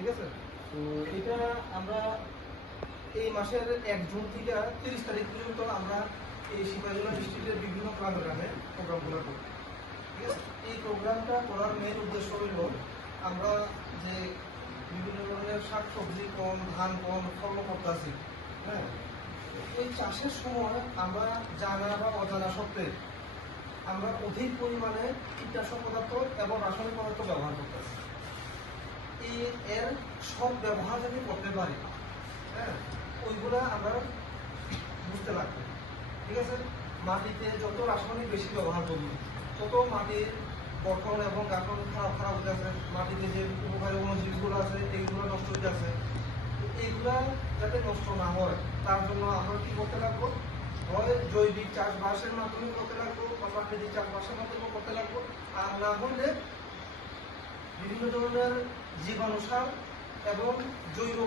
ঠিক আছে। তো এটা আমরা এই মাসের 1 জুন থেকে 30 তারিখ পর্যন্ত আমরা এই সিপাহীজলা ডিস্ট্রিক্টের বিভিন্ন গ্রামে প্রোগ্রামগুলো করি। ঠিক আছে। এই প্রোগ্রামটা করার মেন উদ্দেশ্য হইল আমরা যে বিভিন্ন ধরনের শাকসবজি কম, ধান কম ফলন করতেছি, হ্যাঁ, এই চাষের সময় আমরা জানা বা অজানা সত্ত্বে আমরা অধিক পরিমাণে কীটনাশক পদার্থ এবং রাসায়নিক পদার্থ ব্যবহার করতেছি। এর সব ব্যবহার যদি করতে পারি, হ্যাঁ, ওইগুলা আমরা বুঝতে লাগবে। ঠিক আছে। মাটিতে যত রাসায়নিক বেশি ব্যবহার করব তত মাটির গঠন এবং গাঠন খারাপ হয়ে যাচ্ছে, মাটিতে যে উপকারী অণুজীবগুলো আছে এইগুলো নষ্ট হয়ে যাচ্ছে। এইগুলা যাতে নষ্ট না হয় তার জন্য আমরা কি করতে লাগবো, হয় জৈবিক চাষবাসের মাধ্যমে করতে লাগবো বা প্রাকৃতিক চাষবাসের মাধ্যমে করতে লাগবো, আর না হলে বিভিন্ন ধরনের জীবাণু সার এবং জৈব